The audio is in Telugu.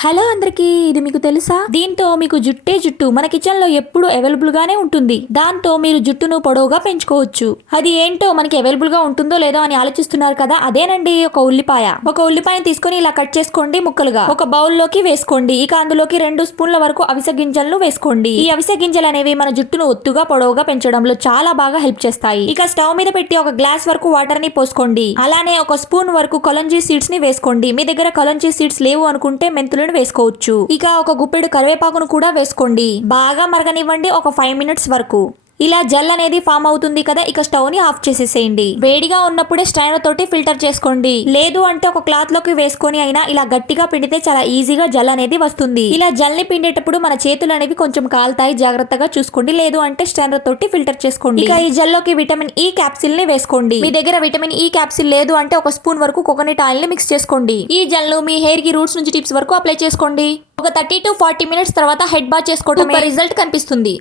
హలో అందరికీ ఇది మీకు తెలుసా? దీంతో మీకు జుట్టే జుట్టు మన కిచెన్లో ఎప్పుడు అవైలబుల్ గానే ఉంటుంది. దాంతో మీరు జుట్టును పొడవుగా పెంచుకోవచ్చు. అది ఏంటో మనకి అవైలబుల్గా ఉంటుందో లేదో అని ఆలోచిస్తున్నారు కదా అదేనండి ఒక ఉల్లిపాయ. ఒక ఉల్లిపాయని తీసుకొని ఇలా కట్ చేసుకోండి ముక్కలుగా. ఒక బౌల్లోకి వేసుకోండి. ఇక అందులోకి రెండు స్పూన్ల వరకు అవిసె గింజలను వేసుకోండి. ఈ అవిసె గింజలు అనేవి మన జుట్టును ఒత్తుగా పొడవుగా పెంచడంలో చాలా బాగా హెల్ప్ చేస్తాయి. ఇక స్టవ్ మీద పెట్టి ఒక గ్లాస్ వరకు వాటర్ని పోసుకోండి. అలానే ఒక స్పూన్ వరకు కొలంజీ సీడ్స్ని వేసుకోండి. మీ దగ్గర కొలంజీ సీడ్స్ లేవు అనుకుంటే మెంతులు మెంతులను వేసుకోవచ్చు. ఇక ఒక గుప్పెడు కరివేపాకును కూడా వేసుకోండి. బాగా మరగనివ్వండి ఒక ఫైవ్ మినిట్స్ వరకు. ఇలా జెల్ అనేది ఫామ్ అవుతుంది కదా ఇక స్టవ్ని ఆఫ్ చేసేసేయండి. వేడిగా ఉన్నప్పుడే స్ట్రైనర్ తోటి ఫిల్టర్ చేసుకోండి. లేదు అంటే ఒక క్లాత్లోకి వేసుకొని అయినా ఇలా గట్టిగా పిండితే చాలా ఈజీగా జెల్ అనేది వస్తుంది. ఇలా జెల్ని పిండేటప్పుడు మన చేతులు అనేవి కొంచెం కాలుతాయి జాగ్రత్తగా చూసుకోండి. లేదు అంటే స్ట్రైనర్ తోటి ఫిల్టర్ చేసుకోండి. ఇక ఈ జెల్లోకి విటమిన్ ఈ క్యాప్సిల్ని వేసుకోండి. మీ దగ్గర విటమిన్ ఈ క్యాప్సిల్ లేదు అంటే ఒక స్పూన్ వరకు కోకోనట్ ఆయిల్ని మిక్స్ చేసుకోండి. ఈ జెల్ను మీ హెయిర్కి రూట్స్ నుంచి టిప్స్ వరకు అప్లై చేసుకోండి. ఒక థర్టీ టు ఫార్టీ మినిట్స్ తర్వాత హెడ్ బాత్ చేసుకోవడం రిజల్ట్ కనిపిస్తుంది.